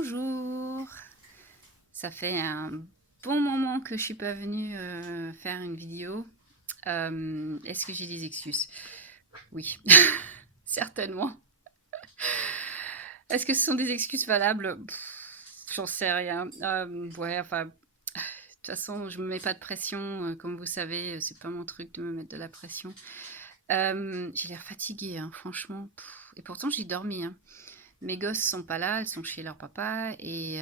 Bonjour! Ça fait un bon moment que je suis pas venue faire une vidéo. Est-ce que j'ai des excuses? Oui, certainement. Est-ce que ce sont des excuses valables? J'en sais rien. Ouais, enfin, de toute façon, je me mets pas de pression. Comme vous savez, c'est pas mon truc de me mettre de la pression. J'ai l'air fatiguée, hein, franchement. Et pourtant, j'ai dormi, hein. Mes gosses sont pas là, elles sont chez leur papa et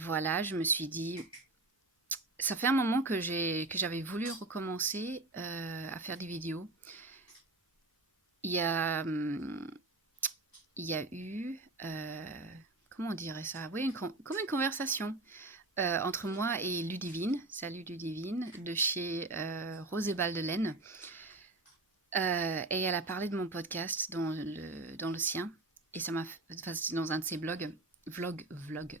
voilà, je me suis dit, ça fait un moment que j'avais voulu recommencer à faire des vidéos. Il y a, il y a eu, comment on dirait ça? Oui, comme une conversation entre moi et Ludivine, salut Ludivine, de chez Rose et Bal de Laine. Et elle a parlé de mon podcast dans le sien. Et ça m'a, enfin, c'est dans un de ses blogs, vlog.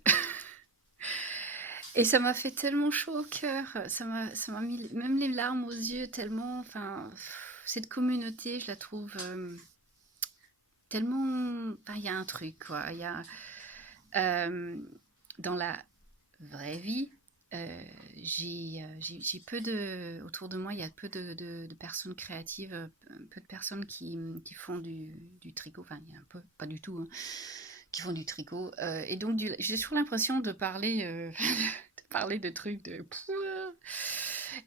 Et ça m'a fait tellement chaud au cœur, ça m'a mis même les larmes aux yeux tellement, enfin, cette communauté, je la trouve tellement, enfin, il y a un truc, quoi. Il y a, euh, dans la vraie vie, j'ai peu de, autour de moi, il y a peu de personnes créatives, peu de personnes qui font du tricot, enfin, il y a un peu, pas du tout, hein, qui font du tricot. Et donc, j'ai toujours l'impression de parler, de parler de trucs de.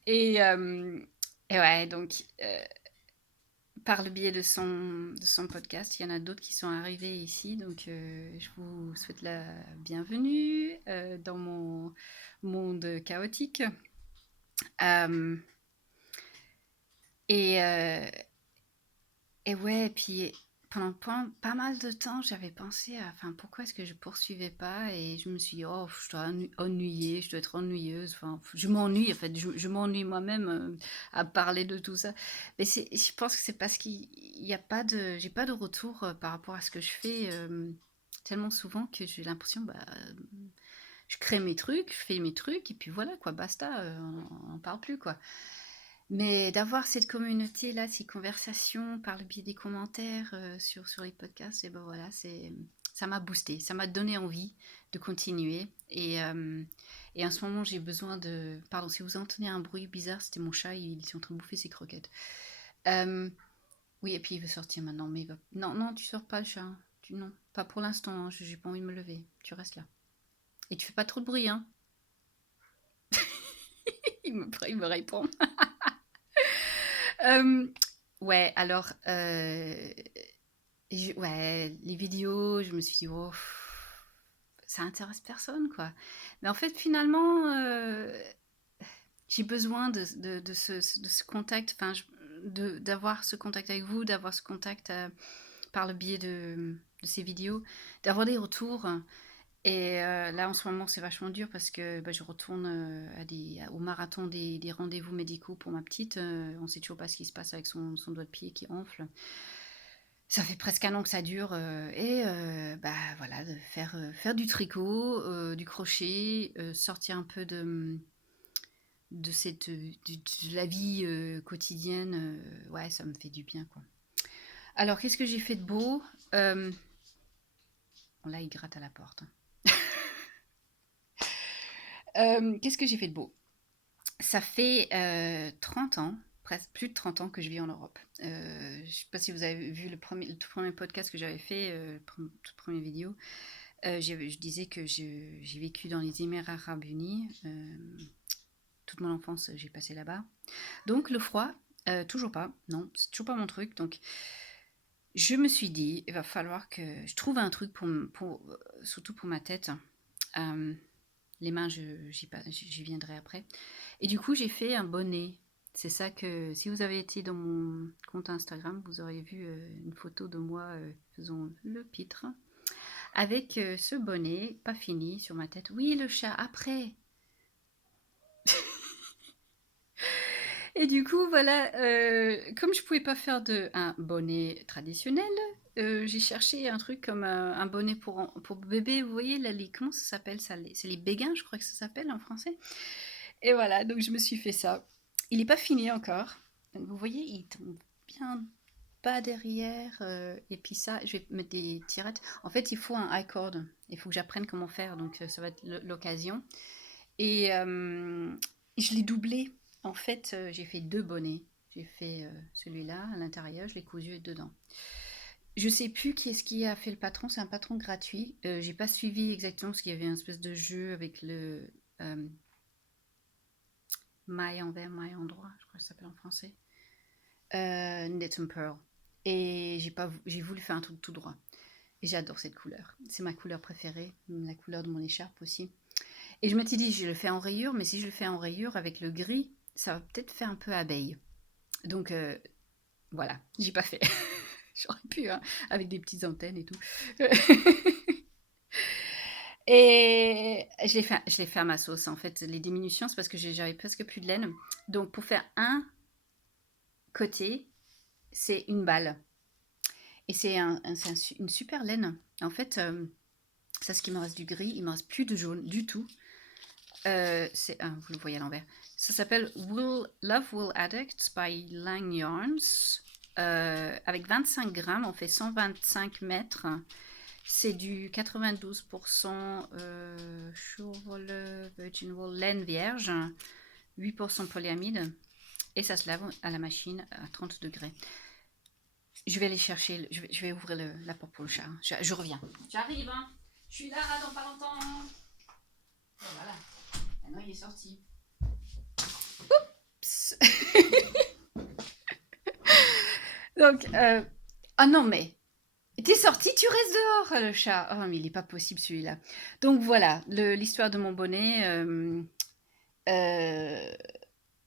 Et, euh, et ouais, donc, par le biais de son podcast, il y en a d'autres qui sont arrivés ici. Donc, je vous souhaite la bienvenue dans mon monde chaotique. Euh, et, euh, et ouais, puis pendant pas mal de temps, j'avais pensé à, enfin, pourquoi est-ce que je poursuivais pas? Et je me suis dit, oh, je dois ennuyer, je dois être ennuyeuse. Enfin, je m'ennuie, en fait, je m'ennuie moi-même à parler de tout ça. Mais je pense que c'est parce qu'il y a pas de, j'ai pas de retour par rapport à ce que je fais tellement souvent que j'ai l'impression, bah, je crée mes trucs, je fais mes trucs, et puis voilà, quoi, basta, on n'en parle plus, quoi. Mais d'avoir cette communauté-là, ces conversations par le biais des commentaires sur les podcasts, et ben voilà, ça m'a boosté, ça m'a donné envie de continuer. Et en ce moment, j'ai besoin de. Pardon, si vous entendez un bruit bizarre, c'était mon chat, il est en train de bouffer ses croquettes. Euh, oui, et puis il veut sortir maintenant, mais il va. Non, non, tu sors pas, le chat. Non, pas pour l'instant, hein, j'ai pas envie de me lever. Tu restes là. Et tu fais pas trop de bruit, hein. Il me répond. Euh, ouais, alors, ouais, les vidéos, je me suis dit, oh, ça intéresse personne, quoi. Mais en fait, finalement, j'ai besoin de ce contact, enfin, d'avoir ce contact avec vous, d'avoir ce contact par le biais de ces vidéos, d'avoir des retours. Et là, en ce moment, c'est vachement dur parce que bah, je retourne au marathon des rendez-vous médicaux pour ma petite. On ne sait toujours pas ce qui se passe avec son doigt de pied qui enfle. Ça fait presque un an que ça dure. Bah, voilà, faire du tricot, du crochet, sortir un peu de la vie quotidienne. Ouais, ça me fait du bien, quoi. Alors, qu'est-ce que j'ai fait de beau? euh, Bon, là, il gratte à la porte, hein. Qu'est-ce que j'ai fait de beau? Ça fait 30 ans, presque plus de 30 ans que je vis en Europe. Je ne sais pas si vous avez vu le tout premier podcast que j'avais fait, toute première vidéo. Je disais que j'ai vécu dans les Émirats Arabes Unis. Toute mon enfance, j'ai passé là-bas. Donc le froid, toujours pas. Non, c'est toujours pas mon truc. Donc je me suis dit, il va falloir que je trouve un truc surtout pour ma tête. Euh, les mains, j'y viendrai après. Et du coup, j'ai fait un bonnet. C'est ça que, si vous avez été dans mon compte Instagram, vous aurez vu une photo de moi faisant le pitre. Avec ce bonnet, pas fini, sur ma tête. Oui, le chat, après. Et du coup, voilà, comme je pouvais pas faire un bonnet traditionnel, j'ai cherché un truc comme un bonnet pour bébé. Vous voyez, là, comment ça s'appelle ça? C'est les béguins, je crois que ça s'appelle en français. Et voilà, donc je me suis fait ça. Il n'est pas fini encore. Donc vous voyez, il tombe bien bas derrière, et puis ça, je vais mettre des tirettes. En fait, il faut un I-cord. Il faut que j'apprenne comment faire, donc ça va être l'occasion. Et je l'ai doublé. En fait, j'ai fait 2 bonnets. J'ai fait celui-là à l'intérieur, je l'ai cousu dedans. Je sais plus qui est-ce qui a fait le patron, c'est un patron gratuit. J'ai pas suivi exactement parce qu'il y avait un espèce de jeu avec le maille envers, maille endroit, je crois que ça s'appelle en français. Knit and Pearl. Et j'ai voulu faire un truc tout droit. Et j'adore cette couleur. C'est ma couleur préférée, la couleur de mon écharpe aussi. Et je m'étais dit, je le fais en rayure, mais si je le fais en rayure avec le gris, ça va peut-être faire un peu abeille. Donc voilà, j'ai pas fait. J'aurais pu, hein, avec des petites antennes et tout. Et je l'ai fait à ma sauce en fait. Les diminutions, c'est parce que j'avais presque plus de laine. Donc pour faire un côté, c'est une balle. Et une super laine. En fait, ça, ce qui me reste du gris, il me reste plus de jaune du tout. Vous le voyez à l'envers. Ça s'appelle Love Wool Addicts by Lang Yarns. Avec 25 grammes, on fait 125 mètres. C'est du 92% Surewool, Virgin Wool, laine vierge, 8% polyamide. Et ça se lave à la machine à 30 degrés. Je vais aller chercher, je vais ouvrir la porte pour le chat. Je reviens. J'arrive, hein. Je suis là dans pas longtemps. Et voilà. Maintenant, il est sorti. Oups. Donc, ah non, mais t'es sorti, tu restes dehors, le chat. Oh, mais il est pas possible celui-là. Donc voilà, l'histoire de mon bonnet euh,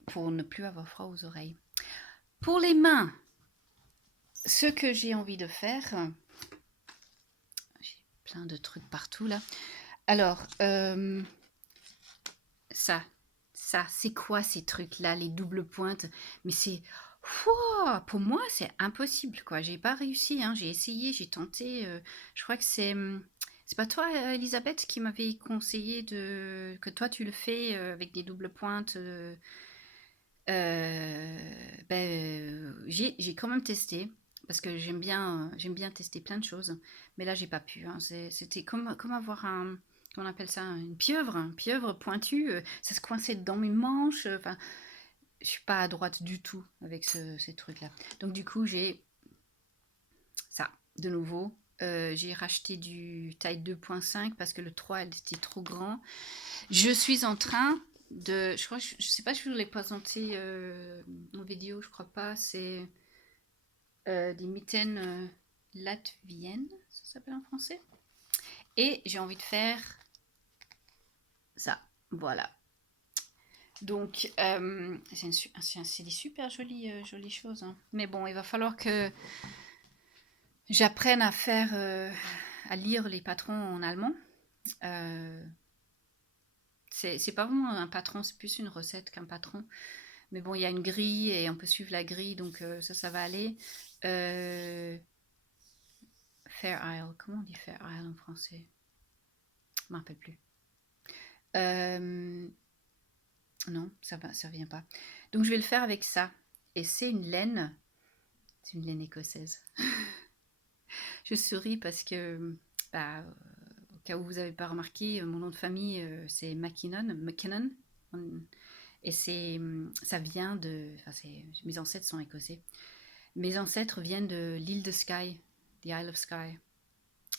pour ne plus avoir froid aux oreilles. Pour les mains, ce que j'ai envie de faire, j'ai plein de trucs partout là. Alors, ça, c'est quoi ces trucs-là, les doubles pointes? Mais c'est, Ouah, pour moi, c'est impossible, quoi. J'ai pas réussi, hein. J'ai essayé, j'ai tenté. Je crois que c'est pas toi, Elisabeth, qui m'avait conseillé que toi tu le fais avec des doubles pointes. J'ai quand même testé parce que j'aime bien tester plein de choses, mais là j'ai pas pu, hein. C'était comme avoir comment on appelle ça, une pieuvre pointue. Ça se coinçait dans mes manches. Enfin, je suis pas à droite du tout avec ces trucs-là. Donc du coup j'ai ça de nouveau. J'ai racheté du taille 2.5 parce que le 3 elle était trop grand. Je suis en train je crois, je sais pas si je vous l'ai présenté en vidéo, je crois pas. C'est des mitaines latviennes, ça s'appelle en français. Et j'ai envie de faire ça. Voilà. Donc, c'est des super jolies choses, hein. Mais bon, il va falloir que j'apprenne à lire les patrons en allemand. Euh, c'est pas vraiment un patron, c'est plus une recette qu'un patron. Mais bon, il y a une grille et on peut suivre la grille, donc ça va aller. Euh, Fair Isle, comment on dit Fair Isle en français? Je ne me rappelle plus. Euh, non, ça vient pas. Donc je vais le faire avec ça. Et c'est une laine écossaise. Je souris parce que, bah, au cas où vous n'avez pas remarqué, mon nom de famille c'est McKinnon. Et ça vient mes ancêtres sont écossais. Mes ancêtres viennent de l'île de Skye, the Isle of Skye.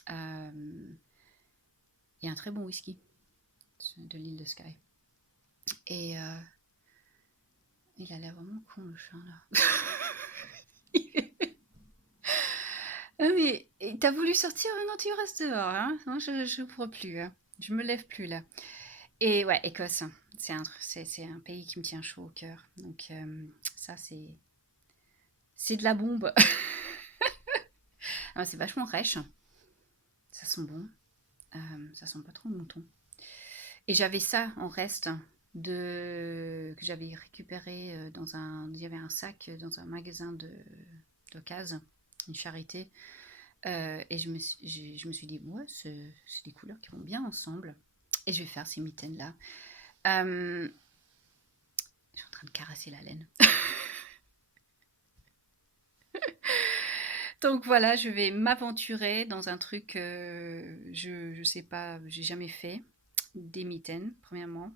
Il y a un très bon whisky de l'île de Skye. Et il a l'air vraiment con le chat là. Ah mais t'as voulu sortir, maintenant tu restes dehors, hein. Moi je ne crois plus, hein. Je me lève plus là. Et ouais, Écosse, hein. C'est un pays qui me tient chaud au cœur. Donc ça c'est de la bombe. Ah, c'est vachement rêche. Ça sent bon. Ça sent pas trop le mouton. Et j'avais ça en reste que j'avais récupéré il y avait un sac dans un magasin d'occasion, une charité. Et je me suis dit, ouais, c'est des couleurs qui vont bien ensemble. Et je vais faire ces mitaines-là. Je suis en train de caresser la laine. Donc voilà, je vais m'aventurer dans un truc, je sais pas, j'ai jamais fait. Des mitaines, premièrement.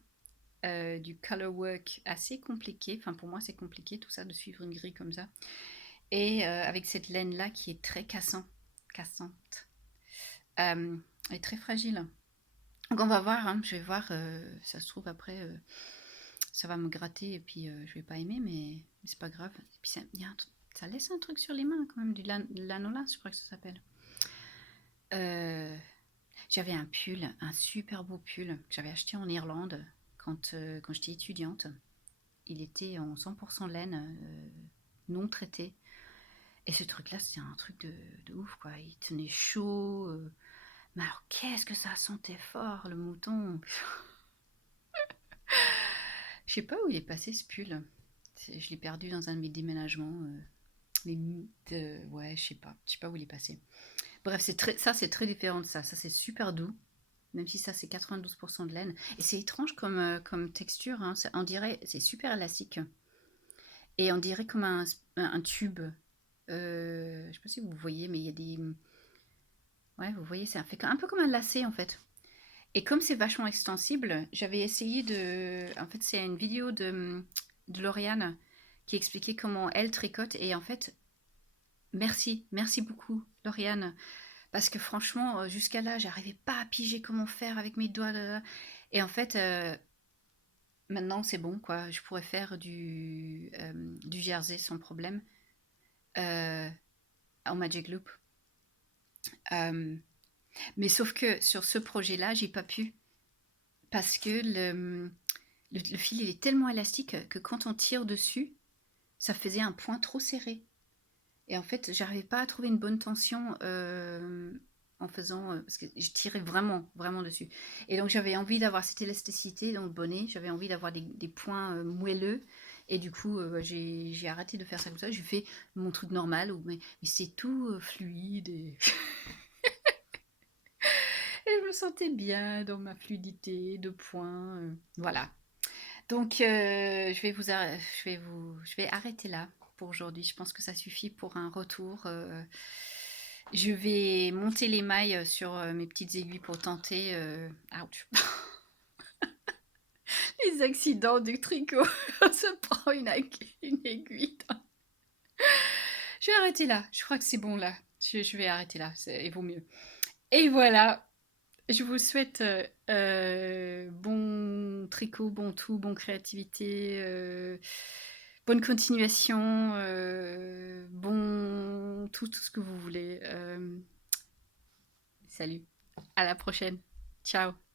Du color work assez compliqué. Enfin, pour moi, c'est compliqué tout ça, de suivre une grille comme ça. Et avec cette laine-là qui est très cassante. Elle est très fragile. Donc on va voir, hein, je vais voir, ça se trouve après, ça va me gratter et puis je vais pas aimer, mais c'est pas grave. Et puis ça laisse un truc sur les mains quand même, de l'anolas, je crois que ça s'appelle. Euh, J'avais un pull, un super beau pull que j'avais acheté en Irlande quand j'étais étudiante. Il était en 100% laine, non traité. Et ce truc-là, c'était un truc de ouf, quoi. Il tenait chaud. Mais alors, qu'est-ce que ça sentait fort, le mouton. Je sais pas où il est passé, ce pull. Je l'ai perdu dans un de mes déménagements. Mais ouais, je sais pas où il est passé. Bref, ça c'est très différent de ça. Ça c'est super doux, même si ça c'est 92% de laine. Et c'est étrange comme texture, hein. On dirait, c'est super élastique. Et on dirait comme un tube. Je sais pas si vous voyez, mais il y a des. Ouais, vous voyez, ça fait un peu comme un lacet en fait. Et comme c'est vachement extensible, j'avais essayé de. En fait, c'est une vidéo de Lauriane qui expliquait comment elle tricote. Et en fait, merci beaucoup, Lauriane. Parce que franchement, jusqu'à là, j'arrivais pas à piger comment faire avec mes doigts. Là, là. Et en fait, maintenant, c'est bon, quoi. Je pourrais faire du jersey sans problème euh, en Magic Loop. Euh, mais sauf que sur ce projet-là, j'ai pas pu. Parce que le fil, il est tellement élastique que quand on tire dessus, ça faisait un point trop serré. Et en fait, j'arrivais pas à trouver une bonne tension en faisant. Parce que je tirais vraiment dessus. Et donc, j'avais envie d'avoir cette élasticité dans le bonnet. J'avais envie d'avoir des points moelleux. Et du coup, j'ai arrêté de faire ça comme ça. J'ai fait mon truc normal. Mais c'est tout fluide. Et je me sentais bien dans ma fluidité de points. Voilà. Donc, je vais arrêter là pour aujourd'hui. Je pense que ça suffit pour un retour. Je vais monter les mailles sur mes petites aiguilles pour tenter. Ouch. Les accidents du tricot. On se prend une aiguille. Je vais arrêter là. Je crois que c'est bon là. Je vais arrêter là. Il vaut mieux. Et voilà. Je vous souhaite bon tricot, bon tout, bonne créativité, bonne continuation, bon tout ce que vous voulez. Salut, à la prochaine. Ciao.